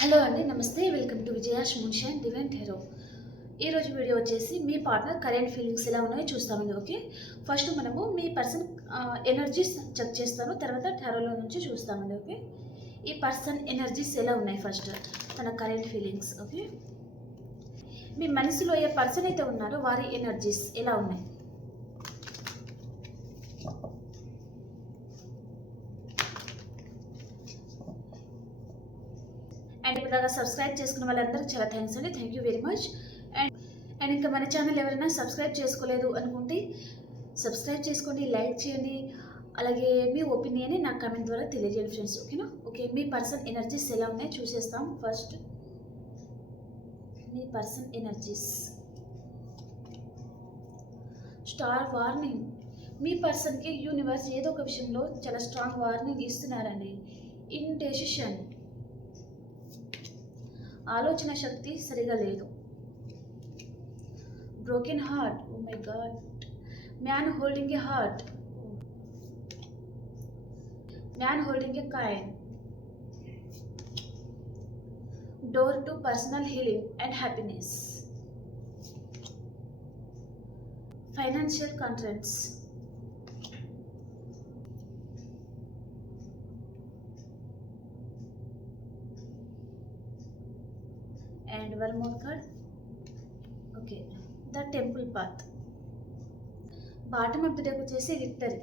Hello అండి నమస్తే. Welcome to విజయాష్ మున్షన్ డివెంట్ హెరో. ఈరోజు వీడియో వచ్చేసి మీ పార్ట్నర్ కరెంట్ ఫీలింగ్స్ ఎలా ఉన్నాయో చూస్తామండి ఓకే? ఫస్ట్ మనము మీ పర్సన్ ఎనర్జీస్ చెక్ చేస్తాను. తర్వాత టెరోలో నుంచి చూస్తామండి ఓకే? ఈ పర్సన్ ఎనర్జీస్ ఎలా ఉన్నాయి ఫస్ట్? తన కరెంట్ ఫీలింగ్స్ ఓకే? మీ మనసులో ఏ పర్సన్ అయితే ఉన్నారో వారి ఎనర్జీస్ ఎలా ఉన్నాయి అండ్ ఇప్పటిదాకా సబ్స్క్రైబ్ చేసుకున్న వాళ్ళందరికీ చాలా థ్యాంక్స్ అండి. Thank you very much and and ఇంకా మన ఛానల్ ఎవరైనా సబ్స్క్రైబ్ చేసుకోలేదు అనుకుంటే సబ్స్క్రైబ్ చేసుకోండి లైక్ చేయండి. అలాగే మీ ఒపీనియన్ నాకు కమెంట్ ద్వారా తెలియజేయండి ఫ్రెండ్స్ ఓకేనా ఓకే మీ పర్సన్ ఎనర్జీస్ ఎలా ఉన్నాయో చూసేస్తాం. ఫస్ట్ మీ పర్సన్ ఎనర్జీస్ స్టార్ వార్నింగ్ మీ పర్సన్కి యూనివర్స్ ఏదో ఒక విషయంలో చాలా స్ట్రాంగ్ వార్నింగ్ ఇస్తున్నారండి ఇన్ డెసిషన్ ఆలోచన శక్తి సరిగా లేదు. Broken heart oh my god man holding a heart man holding a coin door to personal healing and happiness financial constraints and one more card okay the temple path bottom of the deck వచ్చేసి victory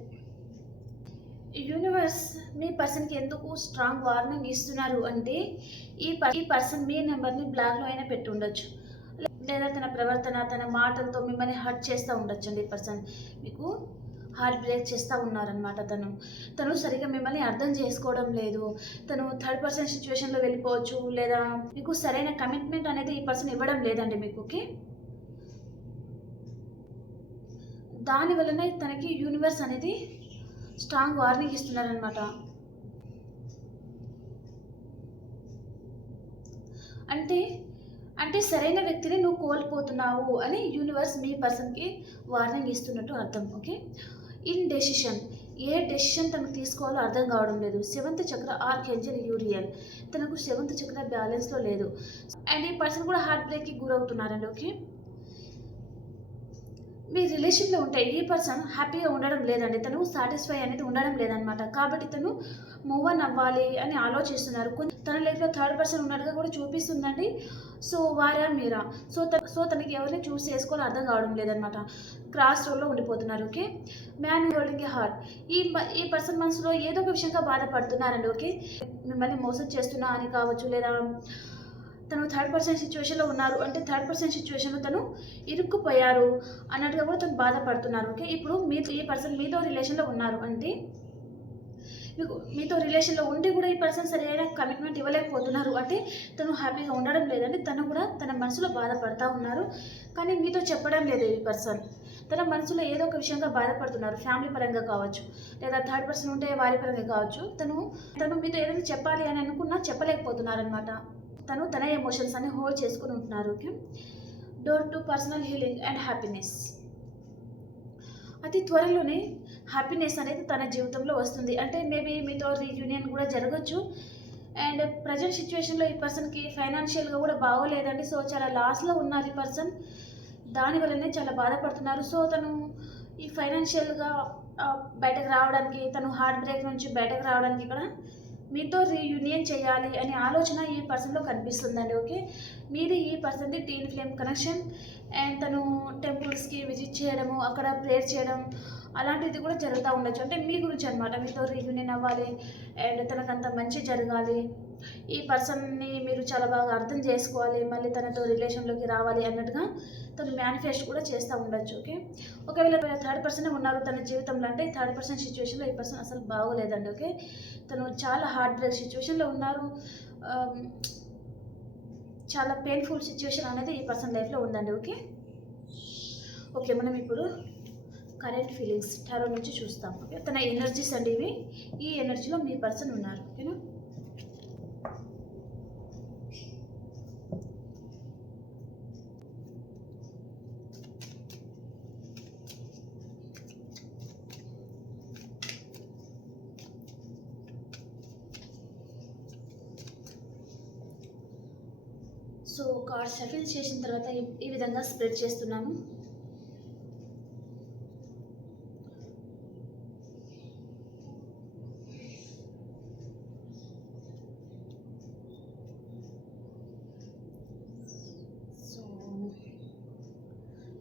universe మీ పర్సన్కి ఎందుకు strong warning ఇస్తున్నారు అంటే ఈ ప- ఈ person మీ నెంబర్ని బ్లాక్లో అయినా పెట్టి ఉండొచ్చు. లేదా తన ప్రవర్తన తన మాటలతో మిమ్మల్ని హర్ట్ చేస్తూ ఉండొచ్చు అండి ఈ పర్సన్. మీకు హార్ట్ బ్రేక్ చేస్తూ ఉన్నారనమాట తను. తను సరిగా మిమ్మల్ని అర్థం చేసుకోవడం లేదు. తను థర్డ్ పర్సన్ సిచ్యువేషన్లో వెళ్ళిపోవచ్చు లేదా మీకు సరైన కమిట్మెంట్ అనేది ఈ పర్సన్ ఇవ్వడం లేదండి మీకు ఓకే? దాని వలన తనకి యూనివర్స్ అనేది స్ట్రాంగ్ వార్నింగ్ ఇస్తున్నారనమాట అంటే అంటే సరైన వ్యక్తిని నువ్వు కోల్పోతున్నావు అని యూనివర్స్ మీ పర్సన్కి వార్నింగ్ ఇస్తున్నట్టు అర్థం okay? In decision. A decision తనకు తీసుకోవాలో అర్థం కావడం లేదు. సెవెంత్ చక్ర ఆర్కేంజల్ యూరియల్ తనకు సెవెంత్ చక్ర బ్యాలెన్స్లో లేదు. అండ్ ఈ పర్సన్ కూడా హార్ట్ బ్రేక్కి గురవుతున్నారండి ఓకే? మీ రిలేషన్లో ఉంటే ఈ పర్సన్ హ్యాపీగా ఉండడం లేదండి. తను సాటిస్ఫై అనేది ఉండడం లేదనమాట. కాబట్టి తను మూవ్ అన్ అవ్వాలి అని ఆలోచిస్తున్నారు. తన లైఫ్లో థర్డ్ పర్సన్ ఉన్నట్టుగా కూడా చూపిస్తుందండి. సో వారా మీరా? సో తన సో తనకి ఎవరిని చూస్ చేసుకోవాలో అర్థం కావడం లేదనమాట. క్రాస్ రోడ్లో ఉండిపోతున్నారు okay? Man holding a heart. ఈ ఈ పర్సన్ మనసులో ఏదో ఒక విషయంగా బాధపడుతున్నారండి ఓకే? మిమ్మల్ని మోసం చేస్తున్నా అని కావచ్చు లేదా తను థర్డ్ పర్సన్ సిచ్యువేషన్లో ఉన్నారు. అంటే థర్డ్ పర్సన్ సిచ్యువేషన్లో తను ఇరుక్కుపోయారు అన్నట్టుగా కూడా తను బాధపడుతున్నారు. ఓకే ఇప్పుడు మీ ఈ పర్సన్ మీతో రిలేషన్లో ఉన్నారు అంటే మీకు మీతో రిలేషన్లో ఉండి కూడా ఈ పర్సన్ సరైన కమిట్మెంట్ ఇవ్వలేకపోతున్నారు. అంటే తను హ్యాపీగా ఉండడం లేదండి. తను కూడా తన మనసులో బాధపడతా ఉన్నారు. కానీ మీతో చెప్పడం లేదు ఈ పర్సన్ తన మనసులో ఏదో ఒక విషయంగా బాధపడుతున్నారు. ఫ్యామిలీ పరంగా కావచ్చు లేదా థర్డ్ పర్సన్ ఉంటే వారి పరంగా కావచ్చు. తను తను మీతో ఏదైనా చెప్పాలి అని అనుకున్నా చెప్పలేకపోతున్నారనమాట తను తన ఎమోషన్స్ అని హోల్డ్ చేసుకుని ఉంటున్నారు okay door to personal healing and happiness అతి త్వరలోనే హ్యాపీనెస్ అనేది తన జీవితంలో వస్తుంది. అంటే మేబీ మీతో రీయూనియన్ కూడా జరగచ్చు. అండ్ ప్రజెంట్ సిచ్యువేషన్లో ఈ పర్సన్కి ఫైనాన్షియల్గా కూడా బాగోలేదండి. సో చాలా లాస్లో ఉన్నారు ఈ పర్సన్ దానివల్లనే చాలా బాధపడుతున్నారు. సో తను ఈ ఫైనాన్షియల్గా బయటకు రావడానికి తను హార్ట్ బ్రేక్ నుంచి బయటకు రావడానికి కూడా మీతో రీయూనియన్ చేయాలి అనే ఆలోచన ఈ పర్సన్లో కనిపిస్తుందండి ఓకే మీది ఈ పర్సన్ది టీన్ ఫ్లేమ్ కనెక్షన్ అండ్ తను టెంపుల్స్కి విజిట్ చేయడము అక్కడ ప్రేయర్ చేయడం అలాంటిది కూడా జరుగుతూ ఉండొచ్చు. అంటే మీ గురించి అనమాట మీతో రీయూనియన్ అవ్వాలి అండ్ తనకంత మంచి జరగాలి ఈ పర్సన్ని మీరు చాలా బాగా అర్థం చేసుకోవాలి మళ్ళీ తనతో రిలేషన్లోకి రావాలి అన్నట్టుగా తను మేనిఫెస్ట్ కూడా చేస్తూ ఉండొచ్చు ఓకే? ఒకవేళ థర్డ్ పర్సన్ ఉన్నారు తన జీవితంలో అంటే థర్డ్ పర్సన్ సిచ్యువేషన్లో ఈ పర్సన్ అసలు బాగోలేదండి ఓకే? తను చాలా హార్డ్ బ్రేక్ సిచ్యువేషన్లో ఉన్నారు చాలా పెయిన్ఫుల్ సిచ్యువేషన్ అనేది ఈ పర్సన్ లైఫ్లో ఉందండి ఓకే? ఓకే మనం ఇప్పుడు కరెంట్ ఫీలింగ్స్ టారో నుంచి చూస్తాం ఓకే? తన ఎనర్జీస్ అండి ఇవి ఈ ఎనర్జీలో మీ పర్సన్ ఉన్నారు ఓకేనా? సో కార్డ్ షఫిల్ చేసిన తర్వాత ఈ- విధంగా స్ప్రెడ్ చేస్తున్నాము. సో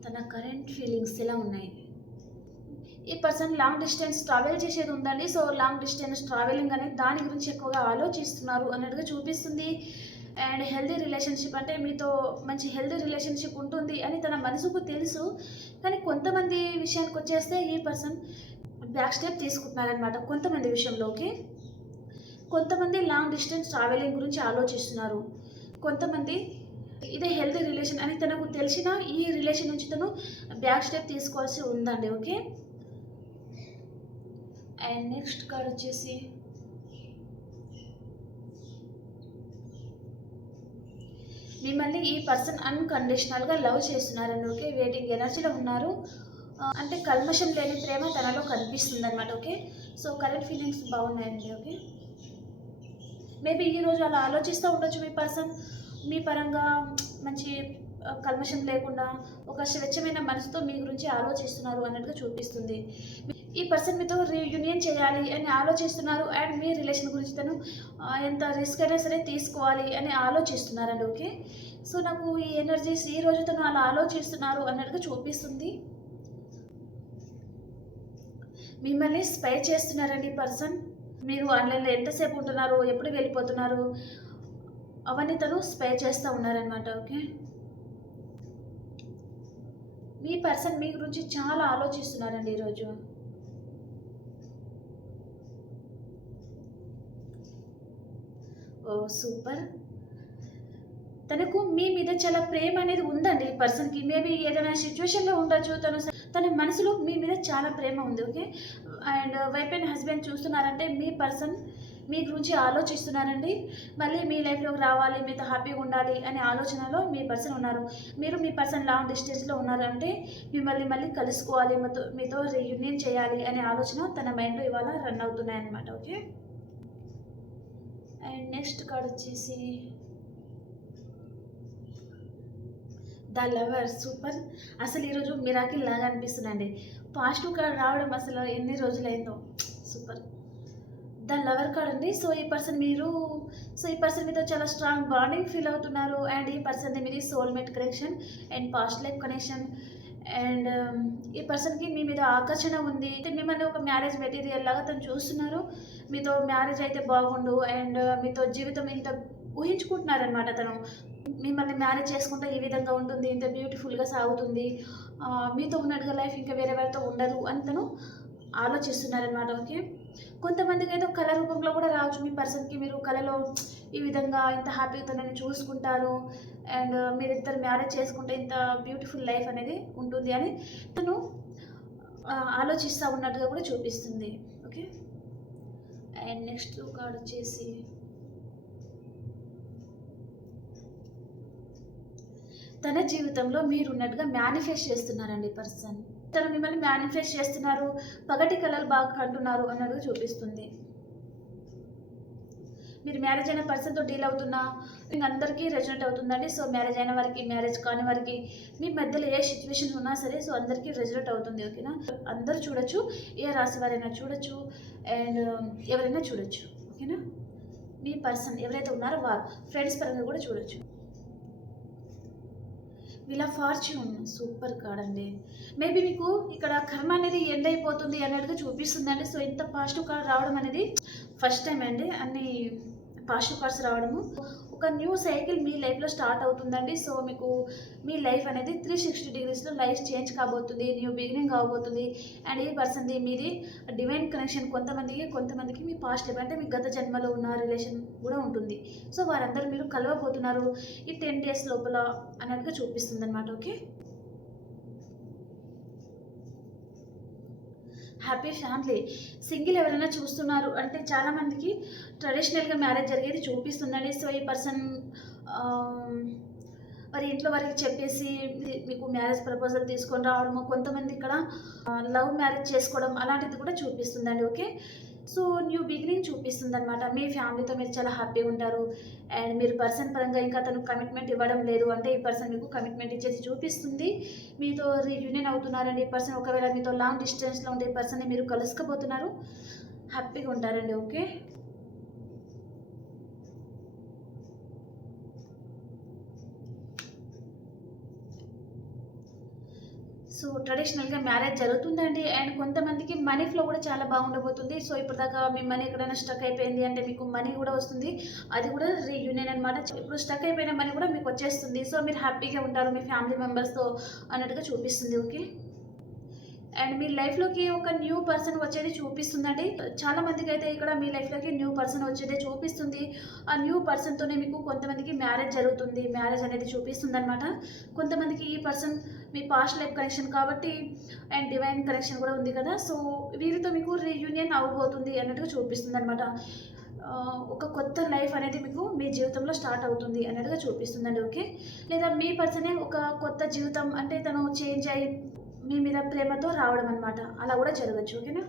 తన కరెంట్ ఫీలింగ్స్ ఎలా ఉన్నాయి? ఈ పర్సన్ లాంగ్ డిస్టెన్స్ ట్రావెల్ చేసేది ఉందండి. సో లాంగ్ డిస్టెన్స్ ట్రావెలింగ్ అనేది దాని గురించి ఎక్కువగా ఆలోచిస్తున్నారు అన్నట్టుగా చూపిస్తుంది. అండ్ హెల్దీ రిలేషన్షిప్ అంటే మీతో మంచి హెల్దీ రిలేషన్షిప్ ఉంటుంది అని తన మనసుకు తెలుసు. కానీ కొంతమంది విషయానికి వచ్చేస్తే ఈ పర్సన్ బ్యాక్ స్టెప్ తీసుకుంటున్నారనమాట కొంతమంది విషయంలో ఓకే కొంతమంది లాంగ్ డిస్టెన్స్ ట్రావెలింగ్ గురించి ఆలోచిస్తున్నారు. కొంతమంది ఇదే హెల్దీ రిలేషన్ అని తనకు తెలిసిన ఈ రిలేషన్ నుంచి తను బ్యాక్ స్టెప్ తీసుకోవాల్సి ఉందండి ఓకే? అండ్ నెక్స్ట్ కార్డ్ వచ్చేసి మిమ్మల్ని ఈ పర్సన్ అన్కండిషనల్గా లవ్ చేస్తున్నారండి ఓకే? వెయిటింగ్ ఎనర్జీలో ఉన్నారు. అంటే కల్మషం లేని ప్రేమ తనలో కనిపిస్తుంది అనమాట ఓకే? సో కరెంట్ ఫీలింగ్స్ బాగున్నాయండి ఓకే? మేబీ ఈరోజు అలా ఆలోచిస్తూ ఉండొచ్చు మీ పర్సన్. మీ పరంగా మంచి కల్మషం లేకుండా ఒక స్వచ్ఛమైన మనసుతో మీ గురించి ఆలోచిస్తున్నారు అన్నట్టుగా చూపిస్తుంది. ఈ పర్సన్ మీతో రీయూనియన్ చేయాలి అని ఆలోచిస్తున్నారు అండ్ మీ రిలేషన్ గురించి తను ఎంత రిస్క్ అయినా సరే తీసుకోవాలి అని ఆలోచిస్తున్నారండి ఓకే సో నాకు ఈ ఎనర్జీస్ ఈ రోజు తను అలా ఆలోచిస్తున్నారు అన్నట్టుగా చూపిస్తుంది. మిమ్మల్ని స్పై చేస్తున్నారండి పర్సన్ మీరు ఆన్లైన్లో ఎంతసేపు ఉంటున్నారు ఎప్పుడు వెళ్ళిపోతున్నారు అవన్నీ తను స్పై చేస్తూ ఉన్నారనమాట ఓకే మీ పర్సన్ మీ గురించి చాలా ఆలోచిస్తున్నారండి ఈరోజు సూపర్. తనకు మీ మీద చాలా ప్రేమ అనేది ఉందండి. ఈ పర్సన్కి మేబీ ఏదైనా సిచ్యువేషన్లో ఉండొచ్చు తను తన మనసులో మీ మీద చాలా ప్రేమ ఉంది okay? And wife and husband చూస్తున్నారంటే మీ పర్సన్ మీ గురించి ఆలోచిస్తున్నారండి. మళ్ళీ మీ లైఫ్లోకి రావాలి మీతో హ్యాపీగా ఉండాలి అనే ఆలోచనలో మీ పర్సన్ ఉన్నారు. మీరు మీ పర్సన్ లాంగ్ డిస్టెన్స్లో ఉన్నారంటే మిమ్మల్ని మళ్ళీ కలుసుకోవాలి మీతో మీతో రీయూనియన్ చేయాలి అనే ఆలోచన తన మైండ్లో ఇవాళ రన్ అవుతున్నాయి అనమాట ఓకే? అండ్ నెక్స్ట్ కార్డ్ వచ్చేసి ద లవర్ సూపర్. అసలు ఈరోజు మిరాకిల్ లాగా అనిపిస్తుందండి. పాజిటివ్ కార్డ్ రావడం అసలు ఎన్ని రోజులైందో. సూపర్. ద లవర్ కార్డ్ అండి. సో ఈ పర్సన్ మీరు సో ఈ పర్సన్ మీతో చాలా స్ట్రాంగ్ బాండింగ్ ఫీల్ అవుతున్నారు. అండ్ ఈ పర్సన్ మీద soulmate connection and past life connection and um, ఈ పర్సన్కి మీ మీద ఆకర్షణ ఉంది. అయితే మిమ్మల్ని ఒక మ్యారేజ్ మెటీరియల్ లాగా తను చూస్తున్నారు. మీతో మ్యారేజ్ అయితే బాగుండు. అండ్ uh, మీతో జీవితం ఇంత ఊహించుకుంటున్నారనమాట తను. మిమ్మల్ని మ్యారేజ్ చేసుకుంటే ఈ విధంగా ఉంటుంది. ఇంత బ్యూటిఫుల్గా సాగుతుంది. మీతో ఉన్నట్టుగా లైఫ్ ఇంకా వేరే వారితో ఉండదు అని తను ఆలోచిస్తున్నారనమాట ఓకే? కొంతమందికి అయితే కళ రూపంలో కూడా రావచ్చు. మీ పర్సన్కి మీరు కళలో ఈ విధంగా ఇంత హ్యాపీగా తనని చూసుకుంటారు. అండ్ మీరిద్దరు మ్యారేజ్ చేసుకుంటే ఇంత బ్యూటిఫుల్ లైఫ్ అనేది ఉంటుంది అని తను ఆలోచిస్తూ ఉన్నట్టుగా కూడా చూపిస్తుంది. ఓకే? అండ్ నెక్స్ట్ కార్డ్ వచ్చేసి తన జీవితంలో మీరు ఉన్నట్టుగా మేనిఫెస్ట్ చేస్తున్నారండి పర్సన్. తను మిమ్మల్ని మేనిఫెస్ట్ చేస్తున్నారు పగటి కళలు బాగా కంటున్నారు అన్నట్టుగా చూపిస్తుంది. మీరు మ్యారేజ్ అయిన పర్సన్తో డీల్ అవుతున్నా మీకు అందరికీ రెజనెట్ అవుతుందండి. సో మ్యారేజ్ అయిన వారికి మ్యారేజ్ కాని వారికి మీ మధ్యలో ఏ సిచ్యువేషన్ ఉన్నా సరే సో అందరికీ రెజనెట్ అవుతుంది ఓకేనా అందరూ చూడొచ్చు ఏ రాశి వారైనా చూడొచ్చు అండ్ um, ఎవరైనా చూడొచ్చు ఓకేనా మీ పర్సన్ ఎవరైతే ఉన్నారో వారు ఫ్రెండ్స్ పరంగా కూడా చూడొచ్చు. ఇలా ఫార్చ్యూన్ సూపర్ కార్డ్ అండి మేబీ మీకు ఇక్కడ కర్మ అనేది ఎండ్ అయిపోతుంది అన్నట్టుగా చూపిస్తుందండి. సో ఇంత పాజిటివ్ కార్డ్ రావడం అనేది ఫస్ట్ టైం అండి. అన్ని పాజిటివ్ కార్డ్స్ రావడము. ఒక న్యూ సైకిల్ మీ లైఫ్లో స్టార్ట్ అవుతుందండి. సో మీకు మీ లైఫ్ అనేది త్రీ సిక్స్టీ డిగ్రీస్లో లైఫ్ చేంజ్ కాబోతుంది న్యూ బిగినింగ్ కాబోతుంది. అండ్ ఈ పర్సన్ది మీది డివైన్ కనెక్షన్ కొంతమందికి కొంతమందికి మీ పాస్ట్ లైఫ్ అంటే మీ గత జన్మలో ఉన్న రిలేషన్ కూడా ఉంటుంది. సో వారందరూ మీరు కలవబోతున్నారు. ఈ టెన్ డేస్ లోపల అన్నట్టుగా చూపిస్తుంది అనమాట ఓకే హ్యాపీ ఫ్యామిలీ. సింగిల్ ఎవరైనా చూస్తున్నారు అంటే చాలామందికి ట్రెడిషనల్గా మ్యారేజ్ జరిగేది చూపిస్తుందండి. సో ఈ పర్సన్ మరి ఇంట్లో వారికి చెప్పేసి మీకు మ్యారేజ్ ప్రపోజల్ తీసుకొని రావడము కొంతమంది ఇక్కడ లవ్ మ్యారేజ్ చేసుకోవడం అలాంటిది కూడా చూపిస్తుందండి. ఓకే? సో న్యూ బిగినింగ్ చూపిస్తుంది అనమాట మీ ఫ్యామిలీతో మీరు చాలా హ్యాపీగా ఉంటారు. అండ్ మీరు పర్సన్ పరంగా ఇంకా తను కమిట్మెంట్ ఇవ్వడం లేదు. అంటే ఈ పర్సన్ మీకు కమిట్మెంట్ ఇచ్చేసి చూపిస్తుంది. మీతో రీయూనియన్ అవుతున్నారండి. ఈ పర్సన్ ఒకవేళ మీతో లాంగ్ డిస్టెన్స్లో ఉండే ఈ పర్సన్ని మీరు కలుసుకోబోతున్నారు. హ్యాపీగా ఉంటారండి. ఓకే? సో ట్రెడిషనల్గా మ్యారేజ్ జరుగుతుందండి. అండ్ కొంతమందికి మనీ ఫ్లో కూడా చాలా బాగుండబోతుంది. సో ఇప్పటిదాకా మీ మనీ ఎక్కడైనా స్టక్ అయిపోయింది అంటే మీకు మనీ కూడా వస్తుంది. అది కూడా రీయూనియన్ అనమాట ఇప్పుడు స్టక్ అయిపోయిన మనీ కూడా మీకు వచ్చేస్తుంది. సో మీరు హ్యాపీగా ఉంటారు మీ ఫ్యామిలీ మెంబర్స్తో అన్నట్టుగా చూపిస్తుంది. ఓకే అండ్ మీ లైఫ్లోకి ఒక న్యూ పర్సన్ వచ్చేది చూపిస్తుందండి. చాలా మందికి అయితే ఇక్కడ మీ లైఫ్లోకి న్యూ పర్సన్ వచ్చేది చూపిస్తుంది. ఆ న్యూ పర్సన్తోనే మీకు కొంతమందికి మ్యారేజ్ జరుగుతుంది. మ్యారేజ్ అనేది చూపిస్తుంది అనమాట కొంతమందికి ఈ పర్సన్ మీ పాస్ట్ లైఫ్ కనెక్షన్ కాబట్టి అండ్ డివైన్ కనెక్షన్ కూడా ఉంది కదా. సో వీరితో మీకు రీయూనియన్ అవ్వబోతుంది అన్నట్టుగా చూపిస్తుంది అనమాట ఒక కొత్త లైఫ్ అనేది మీకు మీ జీవితంలో స్టార్ట్ అవుతుంది అన్నట్టుగా చూపిస్తుందండి. ఓకే లేదా మీ పర్సనే ఒక కొత్త జీవితం అంటే తను చేంజ్ అయ్యి మీ మీద ప్రేమతో రావడం అనమాట అలా కూడా జరగచ్చు ఓకేనా?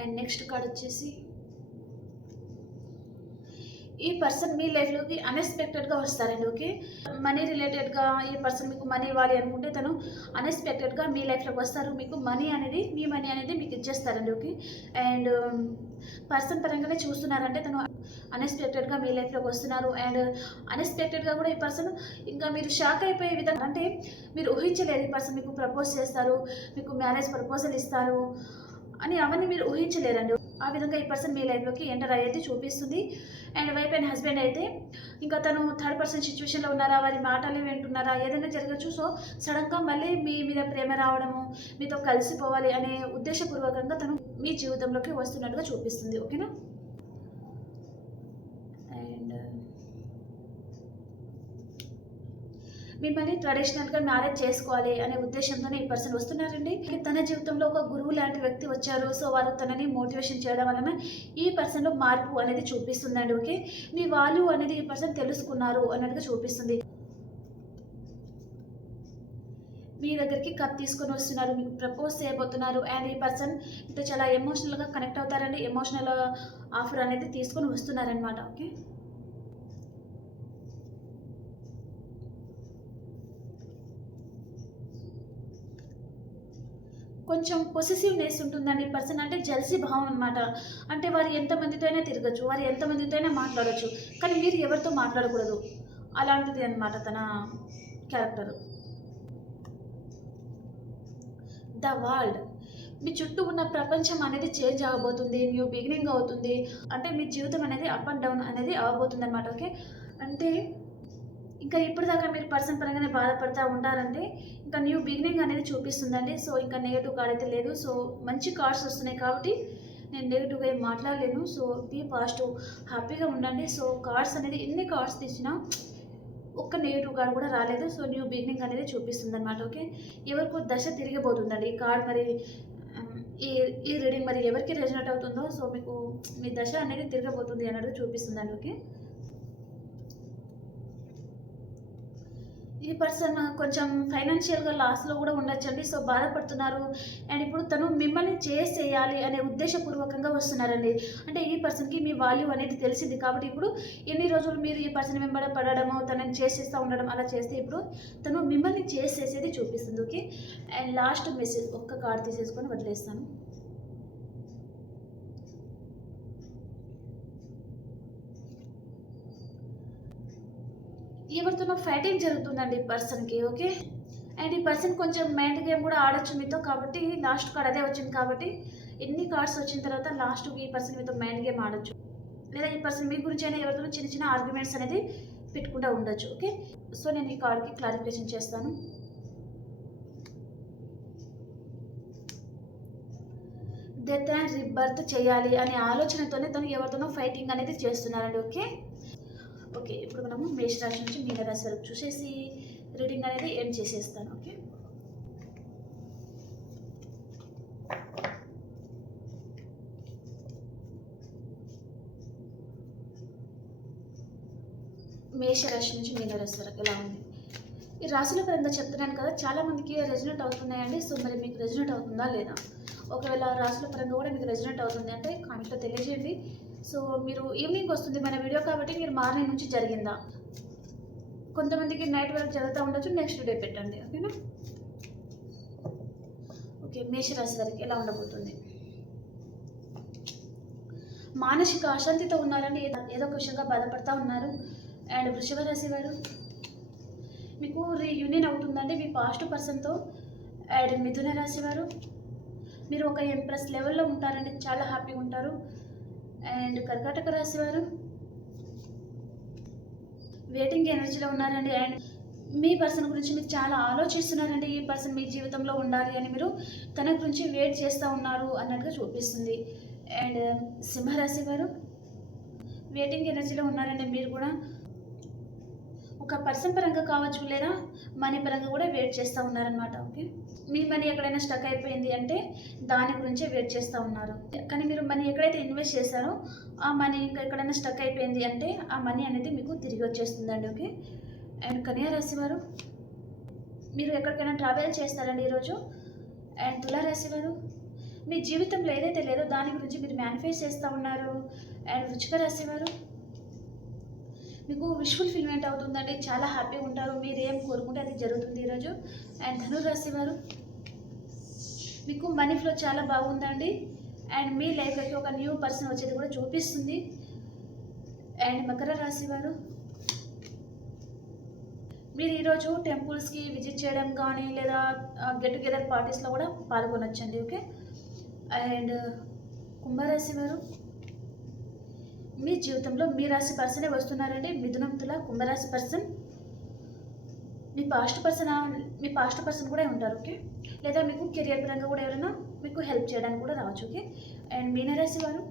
అండ్ నెక్స్ట్ కార్డ్ వచ్చేసి ఈ పర్సన్ మీ లైఫ్లోకి అన్ఎక్స్పెక్టెడ్గా వస్తారండి ఓకే? మనీ రిలేటెడ్గా ఈ పర్సన్ మీకు మనీ ఇవ్వాలి అనుకుంటే తను అన్ఎక్స్పెక్టెడ్గా మీ లైఫ్లోకి వస్తారు. మీకు మనీ అనేది మీ మనీ అనేది మీకు ఇచ్చేస్తారండి ఓకే? అండ్ పర్సన్ పరంగానే చూస్తున్నారంటే తను అన్ఎక్స్పెక్టెడ్గా మీ లైఫ్లోకి వస్తున్నారు. అండ్ అన్ఎక్స్పెక్టెడ్గా కూడా ఈ పర్సన్ ఇంకా మీరు షాక్ అయిపోయే విధంగా అంటే మీరు ఊహించలేరు ఈ పర్సన్ మీకు ప్రపోజ్ చేస్తారు మీకు మ్యారేజ్ ప్రపోజల్ ఇస్తారు అని అవన్నీ మీరు ఊహించలేరండి. ఆ విధంగా ఈ పర్సన్ మీ లైఫ్లోకి ఎంటర్ అయ్యేది చూపిస్తుంది. అండ్ వైఫ్ అండ్ హస్బెండ్ అయితే ఇంకా తను థర్డ్ పర్సన్ సిచ్యువేషన్లో ఉన్నారా? వారి మాటలు వింటున్నారా? ఏదైనా జరగచ్చు. సో సడన్గా మళ్ళీ మీ మీద ప్రేమ రావడము మీతో కలిసిపోవాలి అనే ఉద్దేశపూర్వకంగా తను మీ జీవితంలోకి వస్తున్నట్టుగా చూపిస్తుంది. ఓకేనా అండ్ మిమ్మల్ని ట్రెడిషనల్గా మ్యారేజ్ చేసుకోవాలి అనే ఉద్దేశంతోనే ఈ పర్సన్ వస్తున్నారండి. తన జీవితంలో ఒక గురువు లాంటి వ్యక్తి వచ్చారు. సో వారు తనని మోటివేషన్ చేయడం వలన ఈ పర్సన్లో మార్పు అనేది చూపిస్తుందండి. ఓకే? మీ వాల్యూ అనేది ఈ పర్సన్ తెలుసుకున్నారు అన్నట్టుగా చూపిస్తుంది. మీ దగ్గరికి కప్ తీసుకొని వస్తున్నారు. మీకు ప్రపోజ్ చేయబోతున్నారు. అండ్ ఈ పర్సన్ మీతో చాలా ఎమోషనల్గా కనెక్ట్ అవుతారండి. ఎమోషనల్ ఆఫర్ అనేది తీసుకొని వస్తున్నారనమాట ఓకే? కొంచెం పొసెసివ్నెస్ ఉంటుందండి పర్సన్ అంటే జల్సీ భావం అనమాట అంటే వారు ఎంతమందితో అయినా తిరగచ్చు వారు ఎంతమందితో అయినా మాట్లాడచ్చు కానీ మీరు ఎవరితో మాట్లాడకూడదు. అలాంటిది అనమాట తన క్యారెక్టర్ ద వరల్డ్ మీ చుట్టూ ఉన్న ప్రపంచం అనేది చేంజ్ అవ్వబోతుంది న్యూ బిగినింగ్ అవుతుంది. అంటే మీ జీవితం అనేది అప్ అండ్ డౌన్ అనేది అవ్వబోతుంది అనమాట ఓకే అంటే ఇంకా ఇప్పటిదాకా మీరు పర్సన్ పరంగానే బాధపడతా ఉంటారంటే ఇంకా న్యూ బిగినింగ్ అనేది చూపిస్తుందండి. సో ఇంకా నెగిటివ్ కార్డ్ అయితే లేదు. సో మంచి కార్డ్స్ వస్తున్నాయి కాబట్టి నేను నెగిటివ్గా ఏం మాట్లాడలేను. సో బీ పాజిటివ్ హ్యాపీగా ఉండండి. సో కార్డ్స్ అనేది ఎన్ని కార్డ్స్ తీసినా ఒక్క నెగిటివ్ కార్డ్ కూడా రాలేదు. సో న్యూ బిగినింగ్ అనేది చూపిస్తుంది అనమాట ఓకే? ఎవరికో దశ తిరిగిపోతుందండి. ఈ కార్డ్ మరి ఈ ఈ రీడింగ్ మరి ఎవరికి రెజనేట్ అవుతుందో సో మీకు మీ దశ అనేది తిరగబోతుంది అన్నట్టు చూపిస్తుందండి. ఓకే? ఈ పర్సన్ కొంచెం ఫైనాన్షియల్గా లాస్లో కూడా ఉండొచ్చండి. సో బాధపడుతున్నారు. అండ్ ఇప్పుడు తను మిమ్మల్ని చేసేయాలి అనే ఉద్దేశపూర్వకంగా వస్తున్నారండి. అంటే ఈ పర్సన్కి మీ వాల్యూ అనేది తెలిసింది కాబట్టి ఇప్పుడు ఎన్ని రోజులు మీరు ఈ పర్సన్ వెంబడ పడడము తనని చేసేస్తూ ఉండడం అలా చేస్తే ఇప్పుడు తను మిమ్మల్ని చేసేసేది చూపిస్తుంది ఓకే అండ్ లాస్ట్ మెసేజ్ ఒక్క కార్డ్ తీసేసుకొని వదిలేస్తాను. ఎవరితోనో ఫైటింగ్ జరుగుతుందండి ఈ పర్సన్కి ఓకే అండ్ ఈ పర్సన్ కొంచెం మైండ్ గేమ్ కూడా ఆడొచ్చు మీతో కాబట్టి లాస్ట్ కార్డ్ అదే వచ్చింది కాబట్టి ఎన్ని కార్డ్స్ వచ్చిన తర్వాత లాస్ట్ ఈ పర్సన్ మీతో మైండ్ గేమ్ ఆడొచ్చు. లేదా ఈ పర్సన్ మీ గురించి అయినా ఎవరితో చిన్న చిన్న ఆర్గ్యుమెంట్స్ అనేది పెట్టుకుంటూ ఉండొచ్చు ఓకే సో నేను ఈ కార్డ్కి క్లారిఫికేషన్ చేస్తాను. డెత్ అండ్ రిబర్త్ చేయాలి అనే ఆలోచనతోనే తను ఎవరితోనో ఫైటింగ్ అనేది చేస్తున్నారండి ఓకే ఓకే ఇప్పుడు మనము మేషరాశి నుంచి మీనరాశి వరకు చూసేసి రీడింగ్ అనేది ఎండ్ చేసేస్తాను ఓకే? మేషరాశి నుంచి మీనరాశి వరకు ఎలా ఉంది? ఈ రాశుల పరంగా చెప్తున్నాను కదా చాలా మందికి రెజినెట్ అవుతున్నాయండి సో మరి మీకు రెజినెట్ అవుతుందా లేదా? ఒకవేళ రాశుల పరంగా కూడా మీకు రెజినెంట్ అవుతుంది అంటే కామెంట్లో తెలియజేయండి. సో మీరు ఈవినింగ్ వస్తుంది మన వీడియో కాబట్టి మీరు మార్నింగ్ నుంచి జరిగిందా? కొంతమందికి నైట్ వరకు జరుగుతూ ఉండొచ్చు నెక్స్ట్ డే పెట్టండి ఓకేనా ఓకే మేషరాశి వారికి ఎలా ఉండబోతుంది? మానసిక అశాంతితో ఉన్నారని ఏదో- ఏదో ఒక విషయంగా బాధపడతా ఉన్నారు. అండ్ వృషభ రాశి వారు మీకు రీయూనియన్ అవుతుందండి మీ పాస్ట్ పర్సన్తో అండ్ మిథున రాశి వారు మీరు ఒక ఎంప్రెస్ లెవెల్లో ఉంటారండి చాలా హ్యాపీగా ఉంటారు. అండ్ కర్కాటక రాశి వారు? వెయిటింగ్ ఎనర్జీలో ఉన్నారండి. అండ్ మీ పర్సన్ గురించి మీరు చాలా ఆలోచిస్తున్నారండి. ఈ పర్సన్ మీ జీవితంలో ఉండాలి అని మీరు తన గురించి వెయిట్ చేస్తూ ఉన్నారు అన్నట్టుగా చూపిస్తుంది. అండ్ సింహరాశి వారు? వెయిటింగ్ ఎనర్జీలో ఉన్నారండి మీరు కూడా. ఒక పర్సన్ పరంగా కావచ్చు లేదా మనీ పరంగా కూడా వెయిట్ చేస్తూ ఉన్నారనమాట ఓకే మీ మనీ ఎక్కడైనా స్టక్ అయిపోయింది అంటే దాని గురించే వెయిట్ చేస్తూ ఉన్నారు. కానీ మీరు మనీ ఎక్కడైతే ఇన్వెస్ట్ చేశారో ఆ మనీ ఇంకా ఎక్కడైనా స్టక్ అయిపోయింది అంటే ఆ మనీ అనేది మీకు తిరిగి వచ్చేస్తుందండి ఓకే అండ్ కన్యా రాశి వారు మీరు ఎక్కడికైనా ట్రావెల్ చేస్తారండి ఈరోజు? అండ్ తులారాశి వారు మీ జీవితంలో ఏదైతే లేదో దాని గురించి మీరు మేనిఫెస్ట్ చేస్తూ ఉన్నారు. అండ్ వృచ్చిక రాశి వారు మీకు విష్ ఫుల్ఫిల్మెంట్ అవుతుందండి. చాలా హ్యాపీగా ఉంటారు. మీరు ఏం కోరుకుంటే అది జరుగుతుంది ఈరోజు. అండ్ ధనురాశి వారు మీకు మనీ ఫ్లో చాలా బాగుందండి. అండ్ మీ లైఫ్లోకి ఒక న్యూ పర్సన్ వచ్చేది కూడా చూపిస్తుంది. అండ్ మకర రాశి వారు మీరు ఈరోజు టెంపుల్స్కి విజిట్ చేయడం కానీ లేదా గెట్ టుగెదర్ పార్టీస్లో కూడా పాల్గొనొచ్చండి ఓకే అండ్ కుంభరాశి వారు మీ జీవితంలో మీ రాశి పర్సనే వస్తున్నారండి. మిథునం తుల కుంభరాశి పర్సన్. మీ పాస్ట్ పర్సన్ మీ పాస్ట్ పర్సన్ కూడా ఉంటారు ఓకే? లేదా మీకు కెరియర్ పరంగా కూడా ఎవరైనా మీకు హెల్ప్ చేయడానికి కూడా రావచ్చు ఓకే? అండ్ మీనరాశి వారు?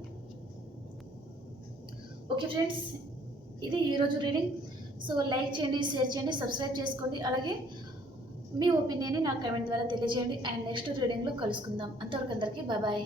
ఓకే ఫ్రెండ్స్ ఇది ఈరోజు రీడింగ్. సో లైక్ చేయండి షేర్ చేయండి సబ్స్క్రైబ్ చేసుకోండి. అలాగే మీ ఒపీనియన్ని నాకు కమెంట్ ద్వారా తెలియజేయండి. అండ్ నెక్స్ట్ రీడింగ్లో కలుసుకుందాం. అంతవరకు అందరికీ బాయ్